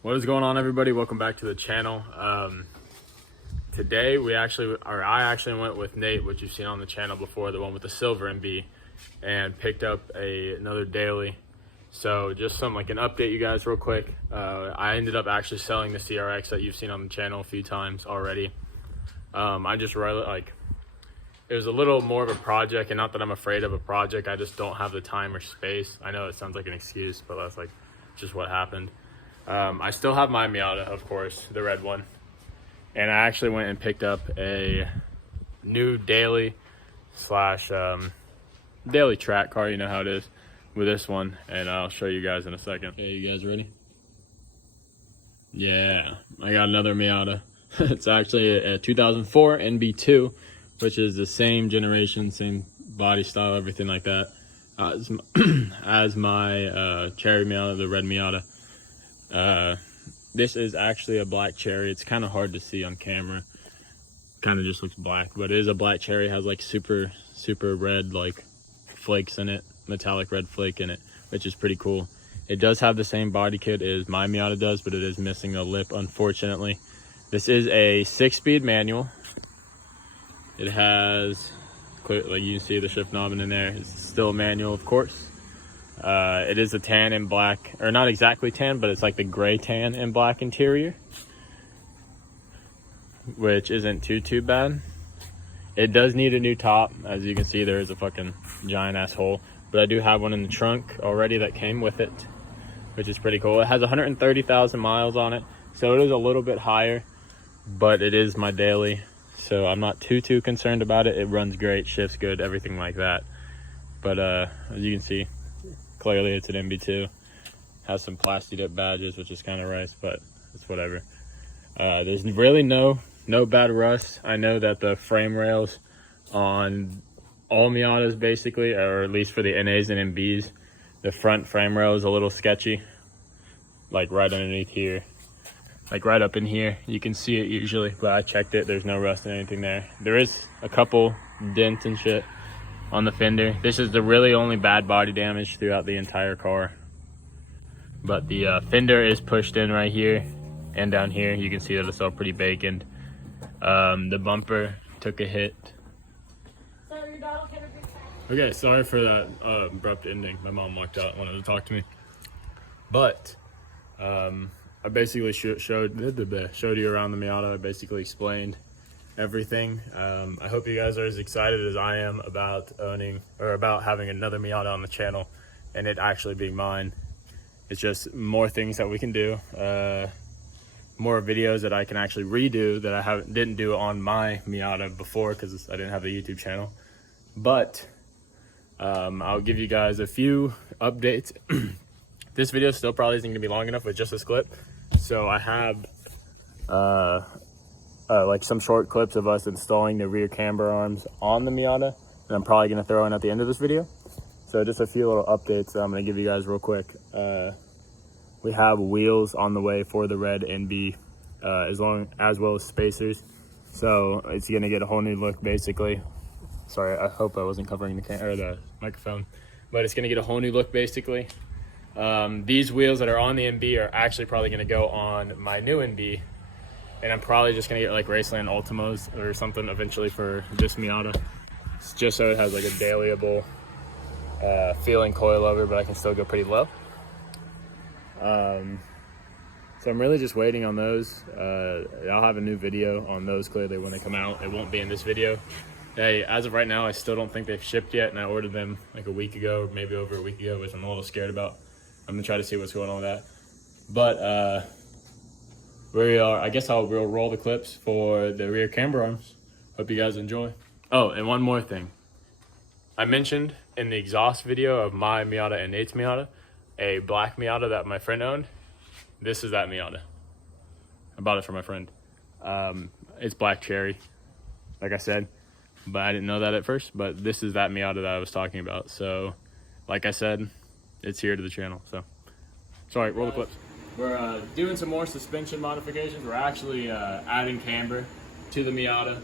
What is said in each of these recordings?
What is going on, everybody? Welcome back to the channel. Today I actually went with Nate, which you've seen on the channel before, the one with the silver MB, and picked up another daily. So just an update, you guys, real quick. I ended up actually selling the CRX that you've seen on the channel a few times already. I just really it was a little more of a project, and not that I'm afraid of a project, I just don't have the time or space. I know it sounds like an excuse, but that's just what happened. I still have my Miata, of course, the red one. And I actually went and picked up a new daily slash daily track car, you know how it is, with this one. And I'll show you guys in a second. Okay, you guys ready? Yeah, I got another Miata. It's actually a 2004 NB2, which is the same generation, same body style, everything like that, as my cherry Miata, the red Miata. This is actually a black cherry. It's kind of hard to see on camera. Kind of just looks black, but it is a black cherry. It has super red flakes in it, metallic red flake in it, which is pretty cool. It does have the same body kit as my Miata does, but it is missing a lip, unfortunately. This is a 6-speed manual. It has, like you can see the shift knob in there. It's still a manual, of course. It is a tan and black, or not exactly tan, but it's like the gray tan and black interior, which isn't too bad. It does need a new top. As you can see, there is a fucking giant ass hole, but I do have one in the trunk already that came with it, which is pretty cool. It has 130,000 miles on it, so it is a little bit higher, but it is my daily, so I'm not too concerned about it. It runs great, shifts good, everything like that. But as you can see, clearly it's an MB2. Has some plastic dip badges, which is kind of nice, but it's whatever. There's really no bad rust. I know that the frame rails on all Miatas basically, or at least for the NAs and MBs, the front frame rail is a little sketchy, like right underneath here, like right up in here. You can see it usually, but I checked it. There's no rust or anything there. There is a couple dents and shit on the fender. This is the really only bad body damage throughout the entire car, but the fender is pushed in right here and down here. You can see that it's all pretty baconed. The bumper took a hit. Okay, sorry for that abrupt ending. My mom walked out and wanted to talk to me, but I basically showed you around the Miata. I basically explained everything. I hope you guys are as excited as I am about owning, or about having another Miata on the channel and it actually being mine. It's just more things that we can do, more videos that I can actually redo that I didn't do on my Miata before because I didn't have a YouTube channel. But I'll give you guys a few updates. This video still probably isn't gonna be long enough with just this clip, so I have like some short clips of us installing the rear camber arms on the Miata, and I'm probably going to throw in at the end of this video. So just a few little updates that I'm going to give you guys real quick. We have wheels on the way for the red NB, as well as spacers. So it's going to get a whole new look basically. Sorry, I hope I wasn't covering the microphone, but it's going to get a whole new look basically. These wheels that are on the NB are actually probably going to go on my new NB. And I'm probably just gonna get like Raceland Ultimos or something eventually for this Miata. It's just so it has like a dailyable feeling coilover, but I can still go pretty low. So I'm really just waiting on those. I'll have a new video on those clearly when they come out. It won't be in this video. Hey, as of right now, I still don't think they've shipped yet, and I ordered them like a week ago, maybe over a week ago, which I'm a little scared about. I'm gonna try to see what's going on with that. But I guess I'll roll the clips for the rear camber arms. Hope you guys enjoy. Oh, and one more thing. I mentioned in the exhaust video of my Miata and Nate's Miata, a black Miata that my friend owned. This is that Miata. I bought it for my friend. It's black cherry, like I said, but I didn't know that at first, but this is that Miata that I was talking about. So, like I said, it's here to the channel, so. Sorry, roll the clips. We're doing some more suspension modifications. We're actually adding camber to the Miata.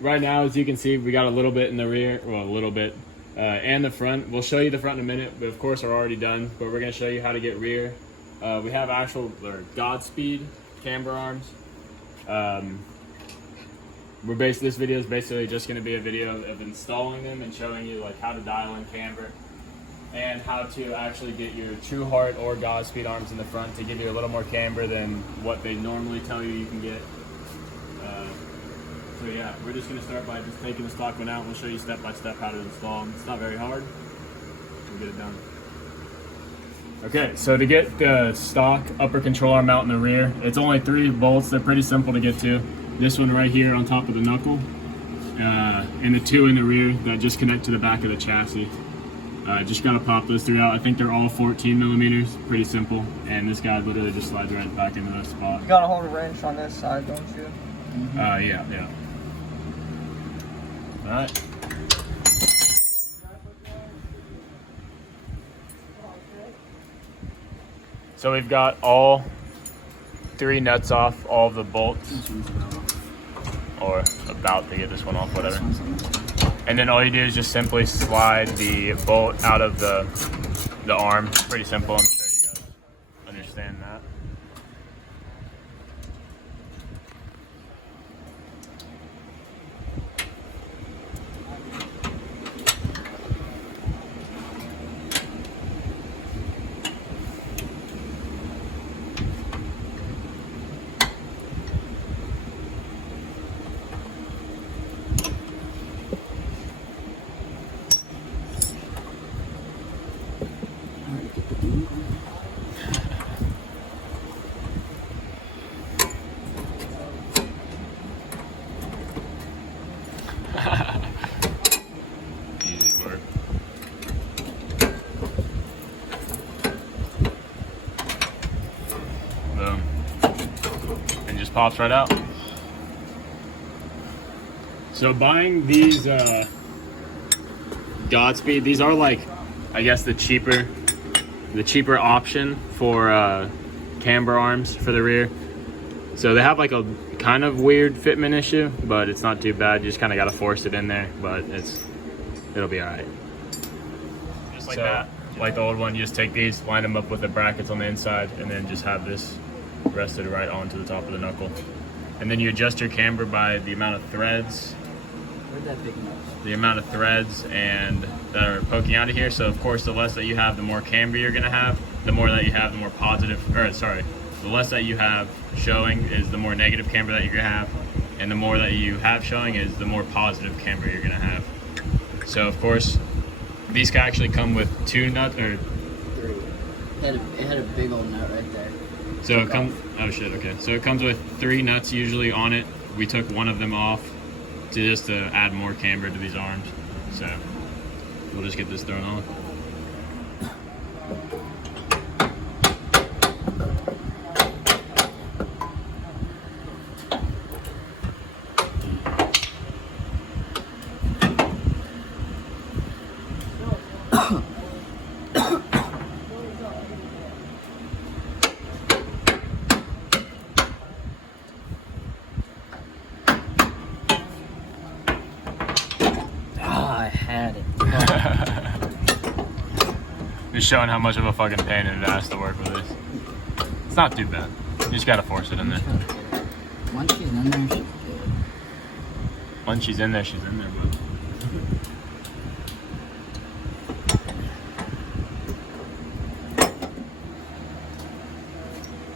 Right now, as you can see, we got a little bit in the rear, well, a little bit, and the front. We'll show you the front in a minute, but of course are already done. But we're gonna show you how to get rear We have actual Godspeed camber arms. This video is basically just going to be a video of installing them and showing you like how to dial in camber and how to actually get your True Heart or Godspeed arms in the front to give you a little more camber than what they normally tell you can get. So yeah, we're just going to start by just taking the stock one out. We'll show you step by step how to install them. It's not very hard. We'll get it done. Okay, so to get the stock upper control arm out in the rear, it's only 3 bolts. They're pretty simple to get to. This one right here on top of the knuckle, and the 2 in the rear that just connect to the back of the chassis. Just gotta pop those 3 out. I think they're all 14 millimeters, pretty simple. And this guy literally just slides right back into that spot. You gotta hold a wrench on this side, don't you? Yeah. All right. So we've got all 3 nuts off, all of the bolts, or about to get this one off, whatever. And then all you do is just simply slide the bolt out of the arm. Pretty simple. I'm sure you guys understand that. Easy work. Boom. And just pops right out. So buying these Godspeed, these are like, I guess the cheaper option for camber arms for the rear. So they have like a kind of weird fitment issue, but it's not too bad. You just kind of got to force it in there, but it'll be all right. Just like that. Like the old one, you just take these, line them up with the brackets on the inside, and then just have this rested right onto the top of the knuckle. And then you adjust your camber by the amount of threads. Where'd that big nut? The amount of threads and that are poking out of here. So of course, the less that you have, the more camber you're gonna have. The more that you have, the more positive, or sorry, the less that you have showing is the more negative camber that you're gonna have. And the more that you have showing is the more positive camber you're gonna have. So of course, these can actually come with 2 nuts, or 3. It had a big old nut right there. so it comes, oh shit, okay. So it comes with 3 nuts usually on it. We took one of them off to add more camber to these arms. So we'll just get this thrown on. Had it. Just showing how much of a fucking pain in the ass to work with this. It's not too bad. You just gotta force it in there. Once she's in there, she's good. Once she's in there, bud.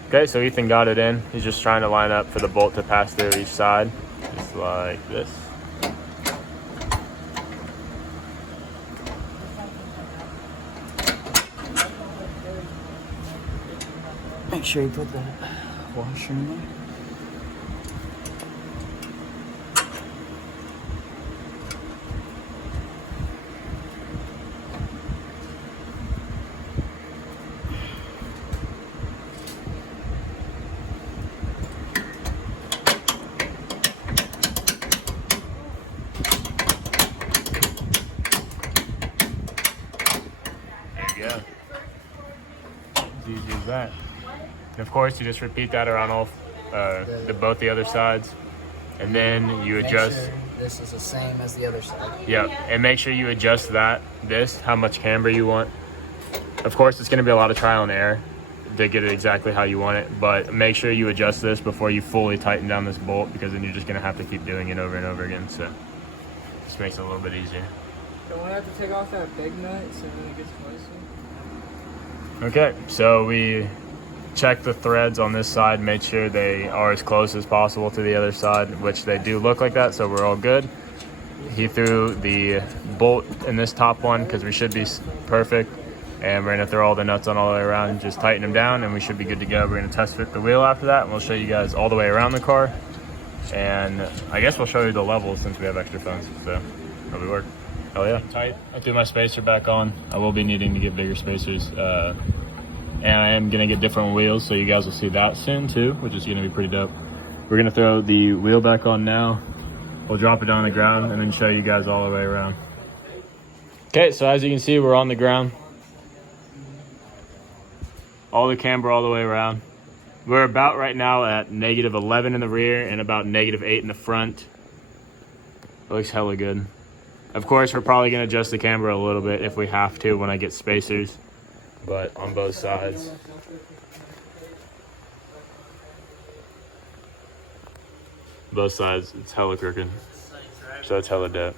Okay, so Ethan got it in. He's just trying to line up for the bolt to pass through each side. Just like this. Make sure you put that washer in there. There you go. As easy as that. And of course, you just repeat that around all both the other sides, and then you adjust. Make sure this is the same as the other side. Yep, and make sure you adjust how much camber you want. Of course, it's going to be a lot of trial and error, to get it exactly how you want it, but make sure you adjust this before you fully tighten down this bolt, because then you're just gonna have to keep doing it over and over again. So just makes it a little bit easier. Don't we have to take off that big nut so then it gets closer? Okay, so we checked the threads on this side, made sure they are as close as possible to the other side, which they do look like that, so we're all good. He threw the bolt in this top one because we should be perfect, and we're gonna throw all the nuts on all the way around and just tighten them down, and we should be good to go. We're gonna test fit the wheel after that, and we'll show you guys all the way around the car, and I guess we'll show you the levels since we have extra phones, so probably work. Hell yeah. Tight. I threw my spacer back on. I will be needing to get bigger spacers, and I am gonna get different wheels, so you guys will see that soon too, which is gonna be pretty dope. We're gonna throw the wheel back on now. We'll drop it down on the ground and then show you guys all the way around. Okay, so as you can see, we're on the ground. All the camber all the way around. We're about right now at -11 in the rear and about -8 in the front. It looks hella good. Of course, we're probably gonna adjust the camber a little bit if we have to when I get spacers, but on both sides. Both sides, it's hella crooked. So it's hella dope.